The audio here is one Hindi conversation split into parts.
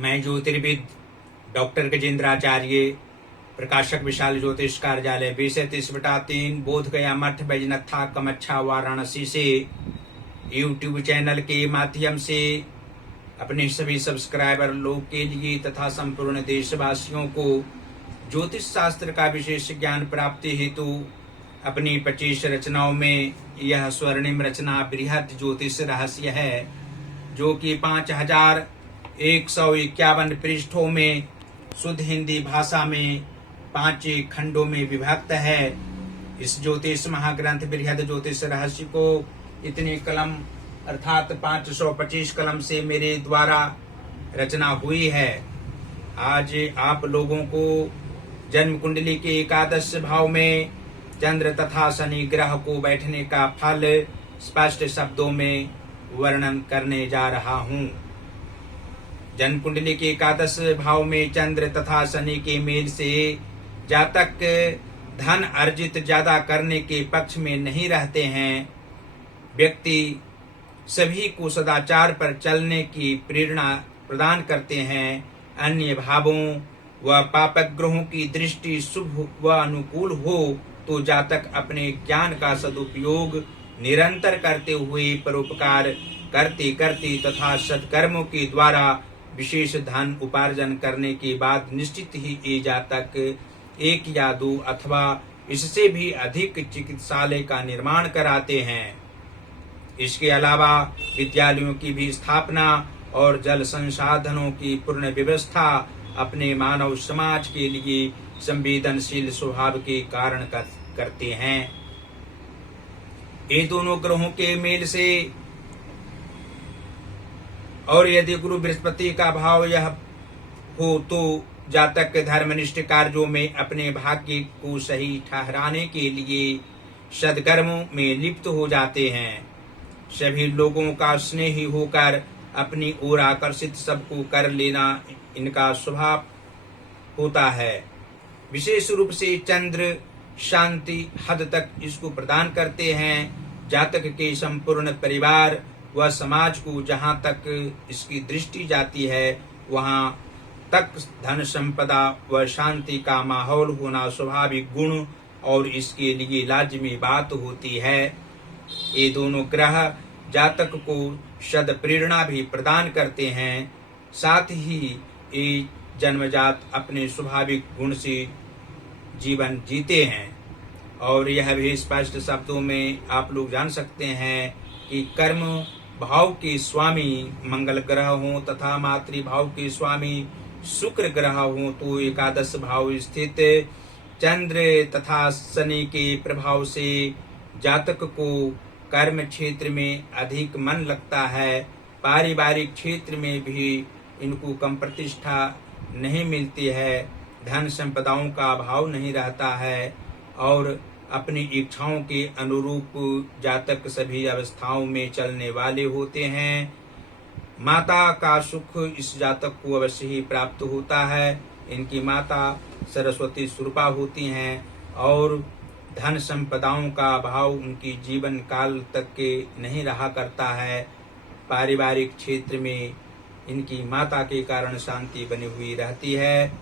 मैं ज्योतिर्विद डॉक्टर गजेंद्राचार्य, प्रकाशक विशाल ज्योतिष कार्यालय, विषय 30/3 बोधगया मठ बैजनाथा कमच्छा वाराणसी से यूट्यूब चैनल के माध्यम से अपने सभी सब्सक्राइबर लोग के लिए तथा संपूर्ण देशवासियों को ज्योतिष शास्त्र का विशेष ज्ञान प्राप्ति हेतु अपनी 25 रचनाओं में यह स्वर्णिम रचना बृहद ज्योतिष रहस्य है, जो कि 5151 पृष्ठों में शुद्ध हिंदी भाषा में 5 खंडों में विभक्त है। इस ज्योतिष महाग्रंथ बृहद ज्योतिष रहस्य को इतने कलम अर्थात 525 कलम से मेरे द्वारा रचना हुई है। आज आप लोगों को जन्म कुंडली के एकादश भाव में चंद्र तथा शनि ग्रह को बैठने का फल स्पष्ट शब्दों में वर्णन करने जा रहा हूँ। जन्म कुंडली के एकादश भाव में चंद्र तथा शनि के मेल से जातक धन अर्जित ज्यादा करने के पक्ष में नहीं रहते हैं। व्यक्ति सभी को सदाचार पर चलने की प्रेरणा प्रदान करते हैं। अन्य भावों व पापक ग्रहों की दृष्टि शुभ व अनुकूल हो तो जातक अपने ज्ञान का सदुपयोग निरंतर करते हुए परोपकार करते करते तथा सत्कर्मों के द्वारा विशेष धन उपार्जन करने के बाद निश्चित ही ये जातक 1 या 2 अथवा इससे भी अधिक चिकित्सालय का निर्माण कराते हैं। इसके अलावा विद्यालयों की भी स्थापना और जल संसाधनों की पूर्ण व्यवस्था अपने मानव समाज के लिए संवेदनशील स्वभाव के कारण करते हैं। ये दोनों ग्रहों के मेल से और यदि गुरु बृहस्पति का भाव यह हो तो जातक धर्मनिष्ठ कार्यों में अपने भाग्य को सही ठहराने के लिए सद्कर्मों में लिप्त हो जाते हैं। सभी लोगों का स्नेही होकर अपनी ओर आकर्षित सबको कर लेना इनका स्वभाव होता है। विशेष रूप से चंद्र शांति हद तक इसको प्रदान करते हैं। जातक के संपूर्ण परिवार व समाज को जहाँ तक इसकी दृष्टि जाती है वहाँ तक धन संपदा व शांति का माहौल होना स्वाभाविक गुण और इसके लिए लाजमी बात होती है। ये दोनों ग्रह जातक को सद प्रेरणा भी प्रदान करते हैं। साथ ही ये जन्मजात अपने स्वाभाविक गुण से जीवन जीते हैं। और यह भी स्पष्ट शब्दों में आप लोग जान सकते हैं कि कर्म भाव के स्वामी मंगल ग्रह हों तथा मातृभाव के स्वामी शुक्र ग्रह हों तो एकादश भाव स्थित चंद्र तथा शनि के प्रभाव से जातक को कर्म क्षेत्र में अधिक मन लगता है। पारिवारिक क्षेत्र में भी इनको कम प्रतिष्ठा नहीं मिलती है। धन संपदाओं का अभाव नहीं रहता है और अपनी इच्छाओं के अनुरूप जातक सभी अवस्थाओं में चलने वाले होते हैं। माता का सुख इस जातक को अवश्य ही प्राप्त होता है। इनकी माता सरस्वती स्वरूपा होती हैं और धन संपदाओं का अभाव उनकी जीवन काल तक के नहीं रहा करता है। पारिवारिक क्षेत्र में इनकी माता के कारण शांति बनी हुई रहती है।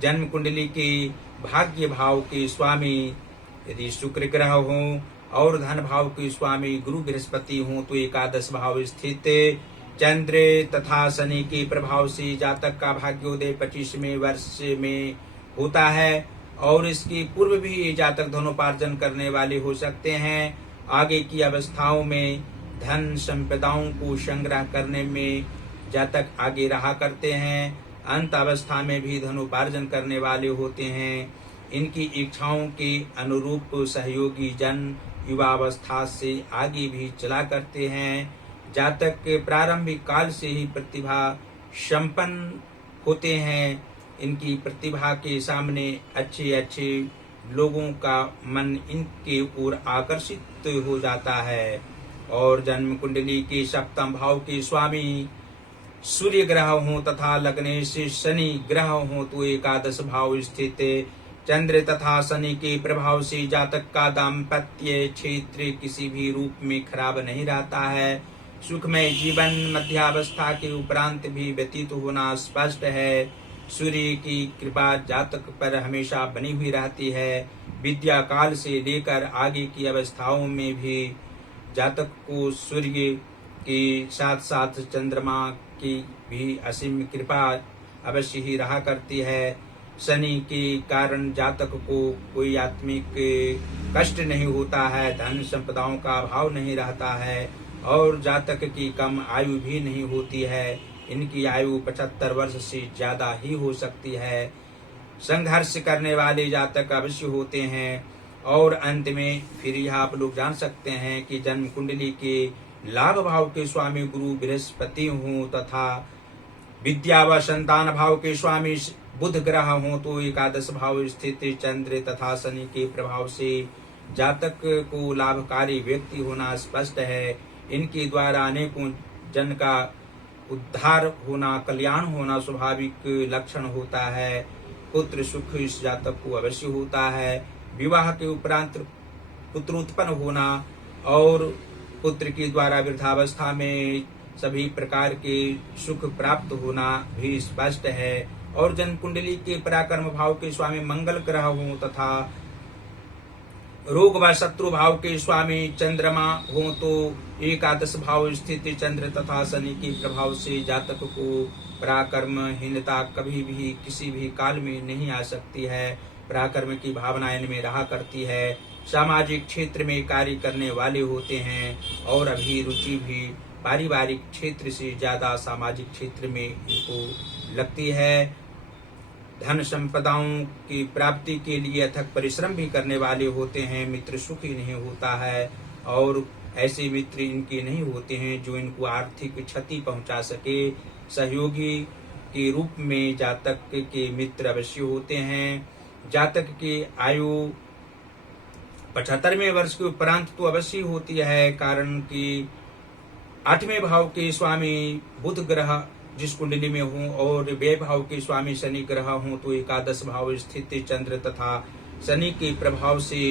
जन्म कुंडली के भाग्य भाव के स्वामी यदि शुक्र ग्रह हों और धन भाव के स्वामी गुरु बृहस्पति हों तो एकादश भाव स्थित चंद्र तथा शनि के प्रभाव से जातक का भाग्योदय 25वें वर्ष में होता है और इसके पूर्व भी ये जातक धनोपार्जन करने वाले हो सकते हैं। आगे की अवस्थाओं में धन संपदाओं को संग्रह करने में जातक आगे रहा करते हैं। अंत अवस्था में भी धनोपार्जन करने वाले होते हैं। इनकी इच्छाओं के अनुरूप सहयोगी जन युवावस्था से आगे भी चला करते हैं। जातक के प्रारंभिक काल से ही प्रतिभा संपन्न होते हैं। इनकी प्रतिभा के सामने अच्छे अच्छे लोगों का मन इनके ओर आकर्षित हो जाता है। और जन्म कुंडली के सप्तम भाव के स्वामी सूर्य ग्रह हों तथा लग्न से शनि ग्रह हों तो एकादश भाव स्थित चंद्र तथा शनि के प्रभाव से जातक का दाम्पत्य क्षेत्र किसी भी रूप में खराब नहीं रहता है। सुखमय जीवन मध्यावस्था के उपरांत भी व्यतीत होना स्पष्ट है। सूर्य की कृपा जातक पर हमेशा बनी हुई रहती है। विद्या काल से लेकर आगे की अवस्थाओं में भी जातक को सूर्य के साथ साथ चंद्रमा की भी असीम कृपा अवश्य ही रहा करती है। शनि के कारण जातक को कोई आत्मिक कष्ट नहीं होता है, धन संपदाओं का अभाव नहीं रहता है और जातक की कम आयु भी नहीं होती है। इनकी आयु 75 वर्ष से ज्यादा ही हो सकती है। संघर्ष करने वाले जातक अवश्य होते हैं। और अंत में फिर यह आप लोग जान सकते हैं कि जन्म कुंडली के लाभ भाव के स्वामी गुरु बृहस्पति हों तथा विद्या व संतान भाव के स्वामी बुध ग्रह हों तो एकादश भाव स्थित चंद्र तथा शनि के प्रभाव से जातक को लाभकारी व्यक्ति होना स्पष्ट है। इनके द्वारा अनेकों जन का उद्धार होना, कल्याण होना स्वाभाविक लक्षण होता है। पुत्र सुख इस जातक को अवश्य होता है। विवाह के उपरांत पुत्र उत्पन्न होना और पुत्र के द्वारा वृद्धावस्था में सभी प्रकार के सुख प्राप्त होना भी स्पष्ट है। और जन्म कुंडली के पराक्रम भाव के स्वामी मंगल ग्रह हों तथा रोग व शत्रु भाव के स्वामी चंद्रमा हों तो एकादश भाव स्थित चंद्र तथा शनि के प्रभाव से जातक को पराक्रमहीनता कभी भी किसी भी काल में नहीं आ सकती है। पराक्रम की भावना इनमें रहा करती है। सामाजिक क्षेत्र में कार्य करने वाले होते हैं और अभी रुचि भी पारिवारिक क्षेत्र से ज्यादा सामाजिक क्षेत्र में इनको लगती है। धन संपदाओं की प्राप्ति के लिए अथक परिश्रम भी करने वाले होते हैं। मित्र सुखी नहीं होता है और ऐसे मित्र इनके नहीं होते हैं जो इनको आर्थिक क्षति पहुंचा सके। सहयोगी के रूप में जातक के मित्र अवश्य होते हैं। जातक की आयु 75वें वर्ष के उपरांत तो अवश्य होती है, कारण कि 8वें भाव के स्वामी बुध ग्रह जिस कुंडली में हों और व्यय भाव के स्वामी शनि ग्रह हों तो एकादश भाव स्थित चंद्र तथा शनि के प्रभाव से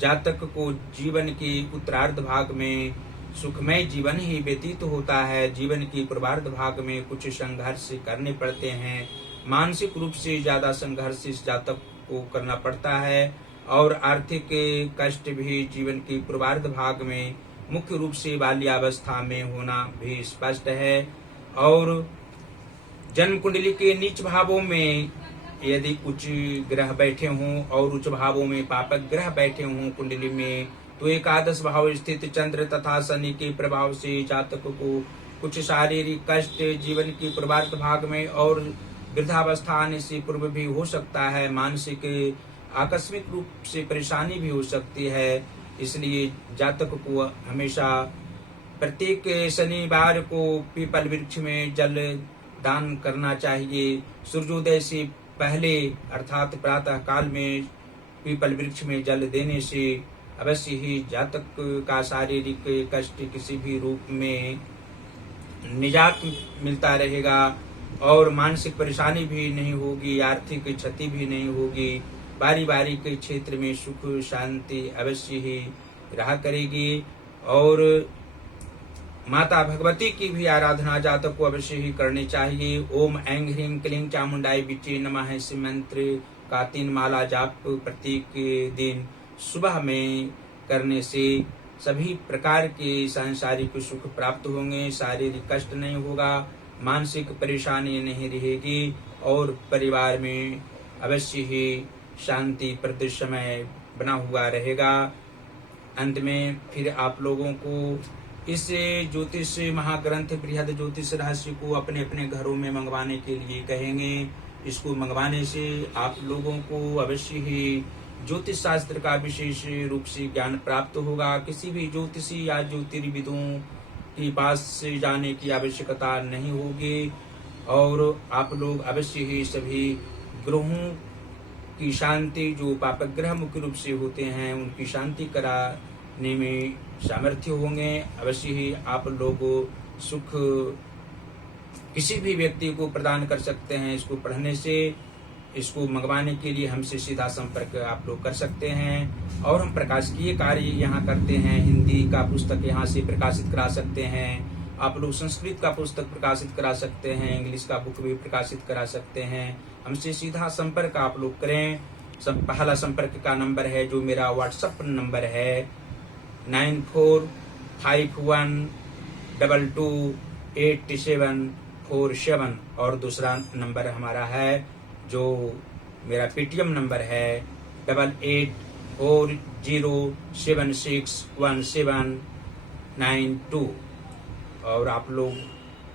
जातक को जीवन के उत्तरार्ध भाग में सुखमय जीवन ही व्यतीत होता है। जीवन के पूर्वार्ध भाग में कुछ संघर्ष करने पड़ते हैं। मानसिक रूप से ज्यादा संघर्ष इस जातक को करना पड़ता है और आर्थिक कष्ट भी जीवन के पूर्वार्ध भाग में मुख्य रूप से बाल्यावस्था में होना भी स्पष्ट है। और जन्म कुंडली के नीच भावों में यदि उच्च ग्रह बैठे हों और उच्च भावों में पापक ग्रह बैठे हों कुंडली में तो एकादश भाव स्थित चंद्र तथा शनि के प्रभाव से जातक को कुछ शारीरिक कष्ट जीवन के पूर्वार्ध भाग में और वृद्धावस्था आने से पूर्व भी हो सकता है। मानसिक आकस्मिक रूप से परेशानी भी हो सकती है। इसलिए जातक को हमेशा प्रत्येक शनिवार को पीपल वृक्ष में जल दान करना चाहिए। सूर्योदय से पहले अर्थात प्रातः काल में पीपल वृक्ष में जल देने से अवश्य ही जातक का शारीरिक कष्ट किसी भी रूप में निजात मिलता रहेगा और मानसिक परेशानी भी नहीं होगी, आर्थिक क्षति भी नहीं होगी। पारिवारिक क्षेत्र में सुख शांति अवश्य ही रहा करेगी। और माता भगवती की भी आराधना जातक को अवश्य ही करनी चाहिए। ओम ऐं ह्रीं क्लीं चामुंडाई बिचे नमः इस मंत्र का 3 माला जाप प्रत्येक दिन सुबह में करने से सभी प्रकार के सांसारिक सुख प्राप्त होंगे, शारीरिक कष्ट नहीं होगा, मानसिक परेशानी नहीं रहेगी और परिवार में अवश्य ही शांति प्रति समय बना हुआ रहेगा। अंत में फिर आप लोगों को इस ज्योतिष महाग्रंथ बृहद ज्योतिष रहस्य को अपने अपने घरों में मंगवाने के लिए कहेंगे। इसको मंगवाने से आप लोगों को अवश्य ही ज्योतिष शास्त्र का विशेष रूप से ज्ञान प्राप्त होगा। किसी भी ज्योतिषी या ज्योतिर्विदों के पास से जाने की आवश्यकता नहीं होगी और आप लोग अवश्य ही सभी ग्रहों की शांति, जो पापक ग्रह मुख्य रूप से होते हैं, उनकी शांति कराने में सामर्थ्य होंगे। अवश्य ही आप लोग सुख किसी भी व्यक्ति को प्रदान कर सकते हैं इसको पढ़ने से। इसको मंगवाने के लिए हमसे सीधा संपर्क आप लोग कर सकते हैं और हम प्रकाशकीय कार्य यहाँ करते हैं। हिंदी का पुस्तक यहाँ से प्रकाशित करा सकते हैं। आप लोग संस्कृत का पुस्तक प्रकाशित करा सकते हैं, इंग्लिश का बुक भी प्रकाशित करा सकते हैं। हमसे सीधा संपर्क आप लोग करें। पहला संपर्क का नंबर है जो मेरा व्हाट्सएप नंबर है 9451228747 और दूसरा नंबर हमारा है जो मेरा पेटीएम नंबर है 8840761792। और आप लोग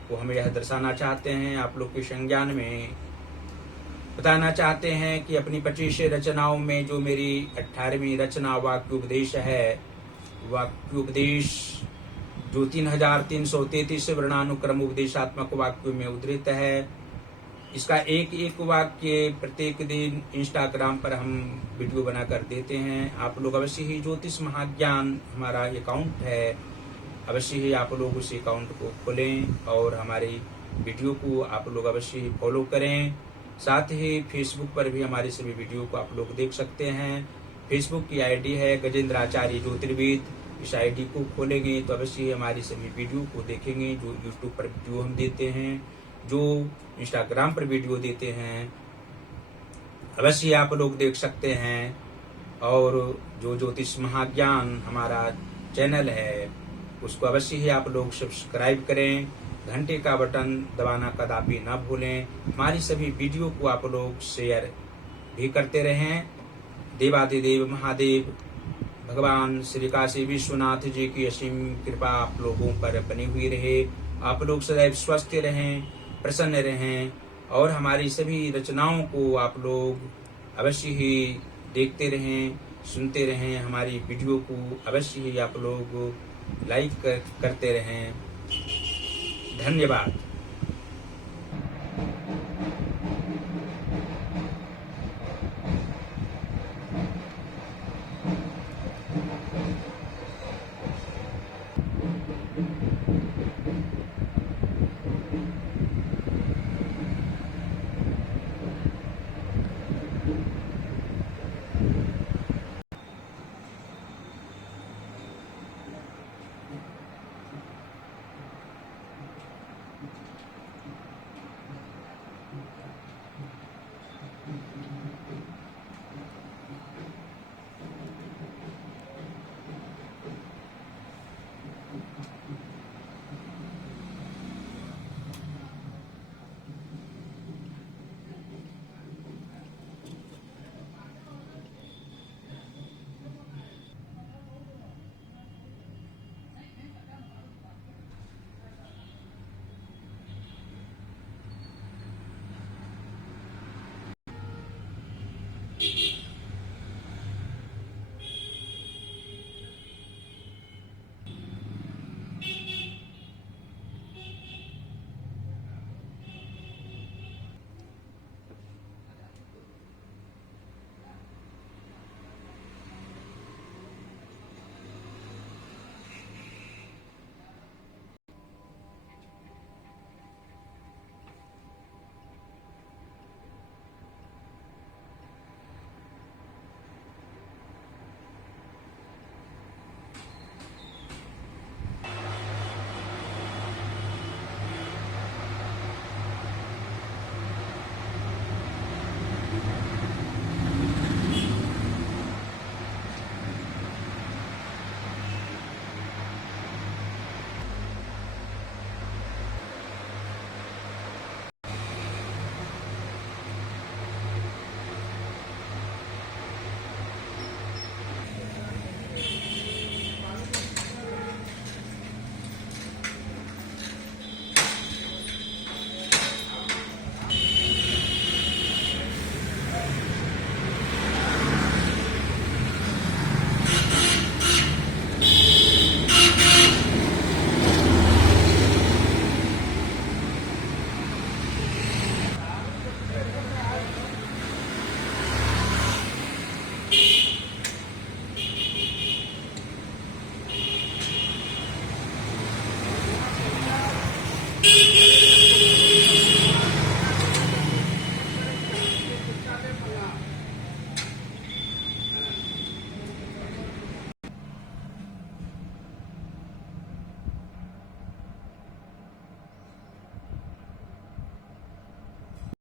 को हमें यह दर्शाना चाहते हैं, आप लोग के संज्ञान में बताना चाहते हैं कि अपनी 25 रचनाओं में जो मेरी 18वीं रचना वाक्योपदेश है, वाक्योपदेश जो 3333 वर्णानुक्रम उपदेशात्मक वाक्यों में उद्धृत है, इसका एक एक वाक्य प्रत्येक दिन इंस्टाग्राम पर हम वीडियो बनाकर देते हैं। आप लोग अवश्य ही ज्योतिष महाज्ञान हमारा अकाउंट है, अवश्य ही आप लोग उस अकाउंट को खोलें और हमारी वीडियो को आप लोग अवश्य ही फॉलो करें। साथ ही फेसबुक पर भी हमारी सभी वीडियो को आप लोग देख सकते हैं। फेसबुक की आईडी है गजेंद्राचार्य ज्योतिर्विद। इस आईडी को खोलेंगे तो अवश्य ही हमारी सभी वीडियो को देखेंगे। जो यूट्यूब पर वीडियो हम देते हैं, जो इंस्टाग्राम पर वीडियो देते हैं, अवश्य आप लोग देख सकते हैं। और जो ज्योतिष महाज्ञान हमारा चैनल है उसको अवश्य ही आप लोग सब्सक्राइब करें। घंटे का बटन दबाना कदापि ना भूलें। हमारी सभी वीडियो को आप लोग शेयर भी करते रहें। देवादिदेव महादेव भगवान श्री काशी विश्वनाथ जी की असीम कृपा आप लोगों पर बनी हुई रहे। आप लोग सदैव स्वस्थ रहें, प्रसन्न रहें और हमारी सभी रचनाओं को आप लोग अवश्य ही देखते रहें, सुनते रहें। हमारी वीडियो को अवश्य ही आप लोग लाइक करते रहें। धन्यवाद।